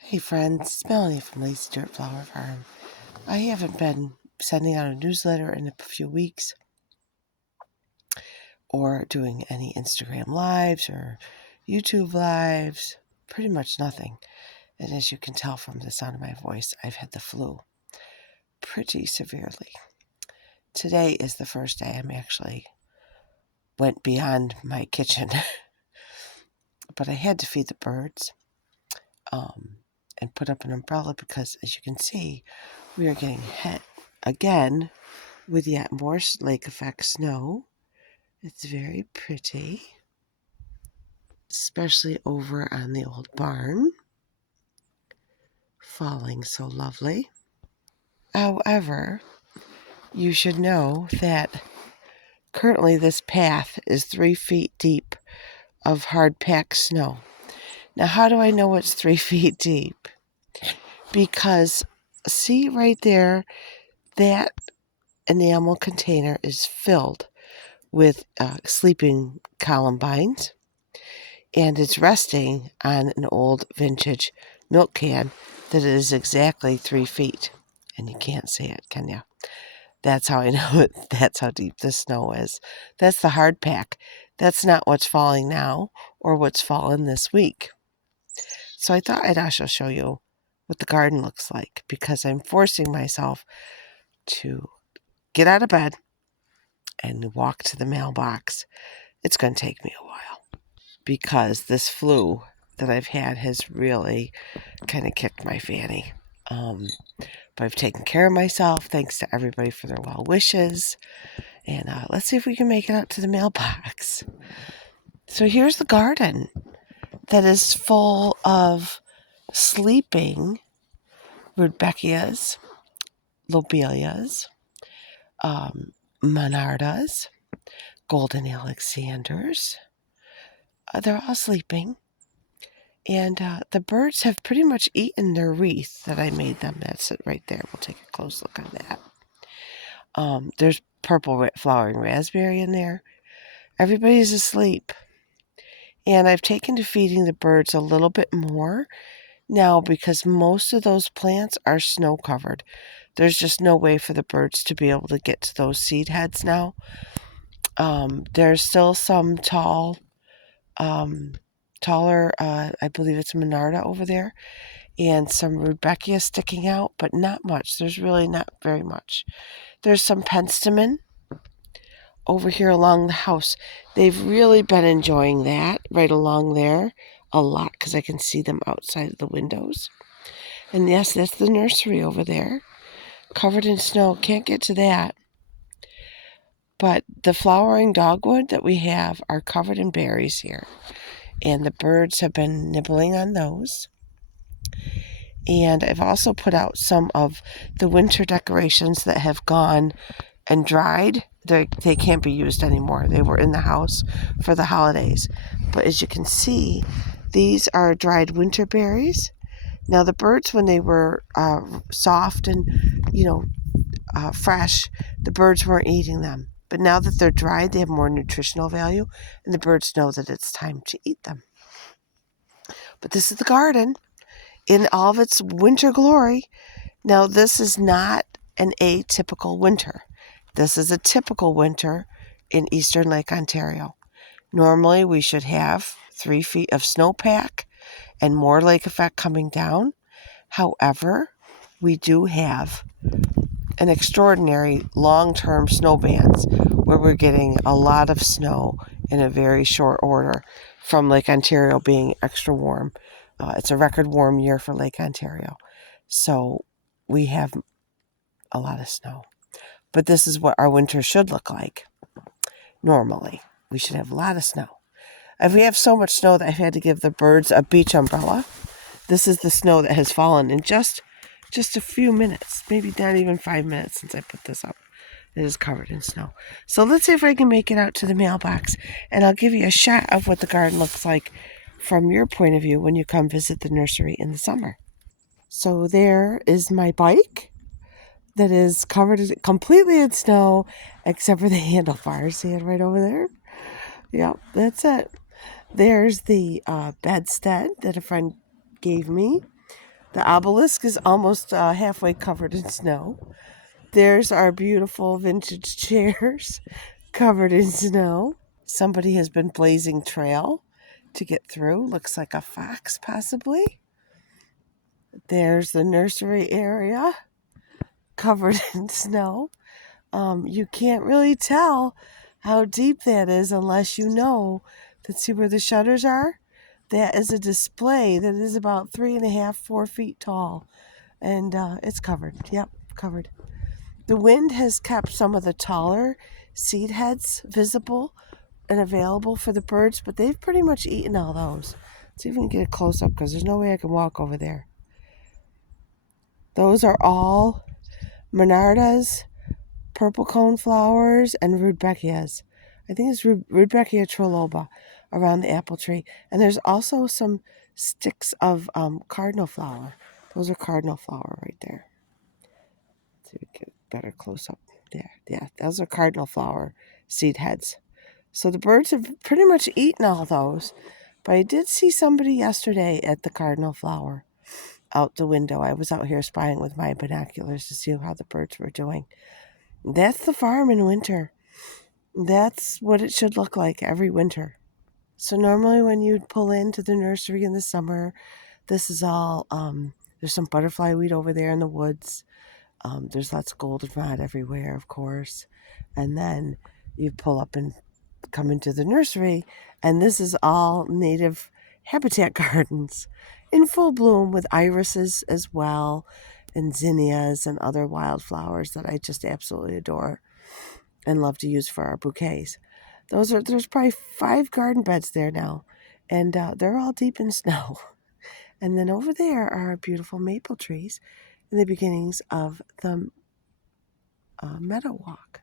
Hey friends, it's Melanie from Lazy Dirt Wildflower Farm. I haven't been sending out a newsletter in a few weeks or doing any Instagram lives or YouTube lives, pretty much nothing. And as you can tell from the sound of my voice, I've had the flu pretty severely. Today is the first day I'm actually went beyond my kitchen, but I had to feed the birds and put up an umbrella because, as you can see, we are getting hit again with yet more lake effect snow. It's very pretty, especially over on the old barn, falling so lovely. However, you should know that currently this path is 3 feet deep of hard packed snow. Now, how do I know it's 3 feet deep? Because see right there, that enamel container is filled with sleeping columbines, and it's resting on an old vintage milk can that is exactly 3 feet. And you can't see it, can you? That's how I know it. That's how deep the snow is. That's the hard pack. That's not what's falling now or what's fallen this week. So I thought I'd also show you what the garden looks like, because I'm forcing myself to get out of bed and walk to the mailbox. It's going to take me a while because this flu that I've had has really kind of kicked my fanny. But I've taken care of myself. Thanks to everybody for their well wishes. And let's see if we can make it out to the mailbox. So here's the garden that is full of sleeping rudbeckias, lobelias, monardas, golden alexanders. They're all sleeping. And the birds have pretty much eaten their wreath that I made them. That's it right there. We'll take a close look on that. There's purple flowering raspberry in there. Everybody's asleep. And I've taken to feeding the birds a little bit more now because most of those plants are snow covered. There's just no way for the birds to be able to get to those seed heads now. There's still some taller, I believe it's Monarda over there, and some Rudbeckia sticking out, but not much. There's really not very much. There's some penstemon over here along the house. They've really been enjoying that right along there a lot because I can see them outside of the windows. And yes, that's the nursery over there, covered in snow. Can't get to that. But the flowering dogwood that we have are covered in berries here. And the birds have been nibbling on those. And I've also put out some of the winter decorations that have gone and dried. They can't be used anymore. They were in the house for the holidays. But as you can see, these are dried winter berries. Now the birds, when they were soft and, fresh, the birds weren't eating them. But now that they're dried, they have more nutritional value, and the birds know that it's time to eat them. But this is the garden in all of its winter glory. Now, this is not an atypical winter. This is a typical winter in eastern Lake Ontario. Normally, we should have 3 feet of snowpack and more lake effect coming down. However, we do have an extraordinary long-term snow bands where we're getting a lot of snow in a very short order from Lake Ontario being extra warm. It's a record warm year for Lake Ontario. So we have a lot of snow. But this is what our winter should look like. Normally, we should have a lot of snow. If we have so much snow that I've had to give the birds a beach umbrella, this is the snow that has fallen in just a few minutes, maybe not even 5 minutes since I put this up. It is covered in snow. So let's see if I can make it out to the mailbox, and I'll give you a shot of what the garden looks like from your point of view when you come visit the nursery in the summer. So there is my bike that is covered completely in snow except for the handlebars. See it right over there? Yep, that's it. There's the bedstead that a friend gave me The obelisk is almost halfway covered in snow. There's our beautiful vintage chairs covered in snow. Somebody has been blazing trail to get through. Looks like a fox, possibly. There's the nursery area covered in snow. You can't really tell how deep that is unless you know. Let's see where the shutters are. That is a display that is about 3.5, 4 feet tall. And it's covered. Yep, covered. The wind has kept some of the taller seed heads visible and available for the birds, but they've pretty much eaten all those. Let's see if we can get a close-up because there's no way I can walk over there. Those are all Monardas, purple cone flowers, and Rudbeckias. I think it's Rudbeckia triloba around the apple tree. And there's also some sticks of cardinal flower. Those are cardinal flower right there. Let's see if we get a better close-up. There, yeah, those are cardinal flower seed heads. So the birds have pretty much eaten all those. But I did see somebody yesterday at the cardinal flower out the window. I was out here spying with my binoculars to see how the birds were doing. That's the farm in winter. That's what it should look like every winter. So normally when you'd pull into the nursery in the summer, this is all, there's some butterfly weed over there in the woods. There's lots of goldenrod everywhere, of course. And then you pull up and come into the nursery, and this is all native habitat gardens in full bloom with irises as well, and zinnias and other wildflowers that I just absolutely adore and love to use for our bouquets. There's probably 5 garden beds there now, and they're all deep in snow. And then over there are beautiful maple trees and the beginnings of the meadow walk.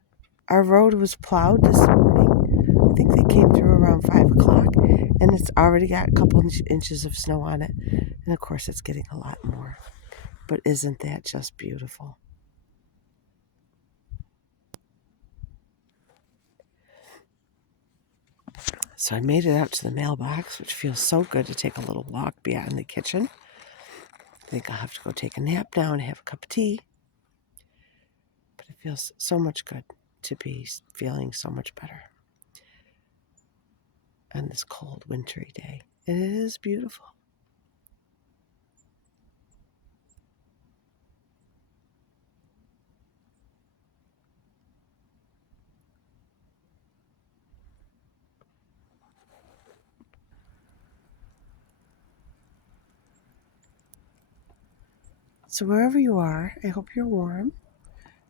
Our road was plowed this morning. I think they came through around 5 o'clock, and it's already got a couple inches of snow on it. And of course, it's getting a lot more. But isn't that just beautiful? So I made it out to the mailbox, which feels so good to take a little walk beyond the kitchen. I think I'll have to go take a nap now and have a cup of tea. But it feels so much good to be feeling so much better on this cold, wintry day. And it is beautiful. So wherever you are, I hope you're warm,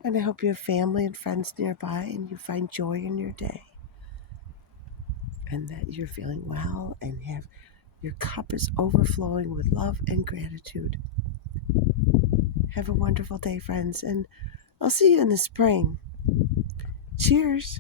and I hope you have family and friends nearby and you find joy in your day, and that you're feeling well and have your cup is overflowing with love and gratitude. Have a wonderful day, friends, and I'll see you in the spring. Cheers.